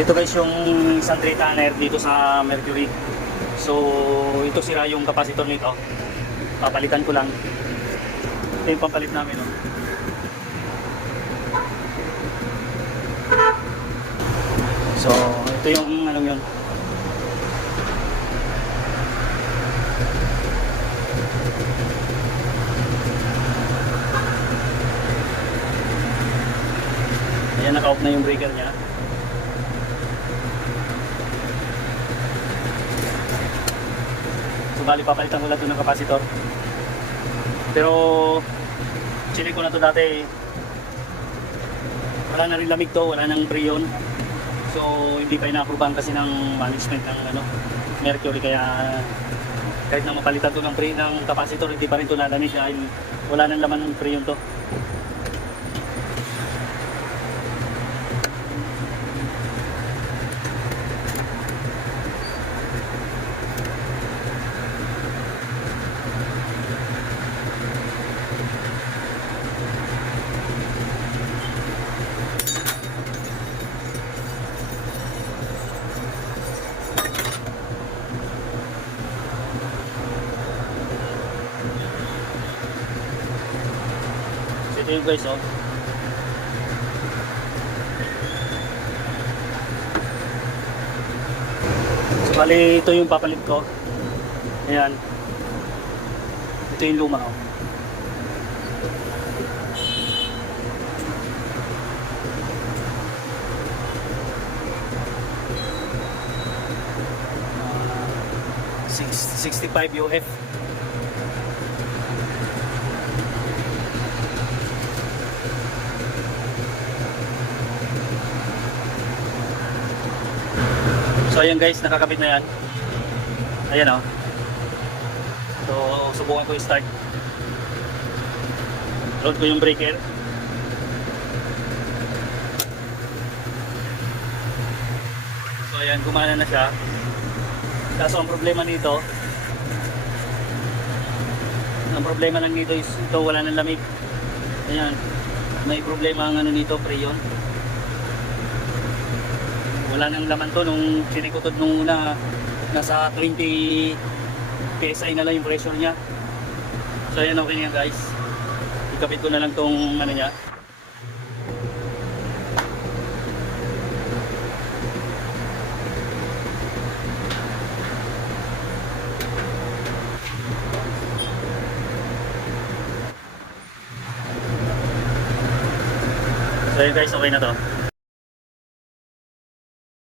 So ito guys yung isang 3 tonner dito sa Mercury. So ito sira yung capacitor nito. Papalitan ko lang. Ito yung pampalit namin, no? So ito yung anong yun. Ayan, naka-off na yung breaker niya. So bali papalitan ko lang ito ng capacitor. Pero chinik ko na ito dati. Wala na rin lamig to, wala nang preyon. So hindi pa ina-approvean kasi ng management ng Mercury, kaya kahit na mapalitan to ng capacitor, hindi pa rin to lalamig dahil wala nang laman ng preyon to. Ito yung guys, oh. So bali ito yung papalit ko. Ayan. Ito yung luma, oh. Uh, 65 UF. So ayan guys, nakakabit na yan. Ayan, oh. So subukan ko i-start. Load ko yung breaker. So ayan, gumana na siya. Kaso ang problema nito, lang nito is ito, wala nang lamig. Ayan, may problema ang nito, preyon. Wala nang laman to nung sinikutod nung una, nasa 20 PSI na lang yung pressure niya. So ayan, okay nga guys. Ikabit ko na lang tong niya. So ayan guys, okay na to.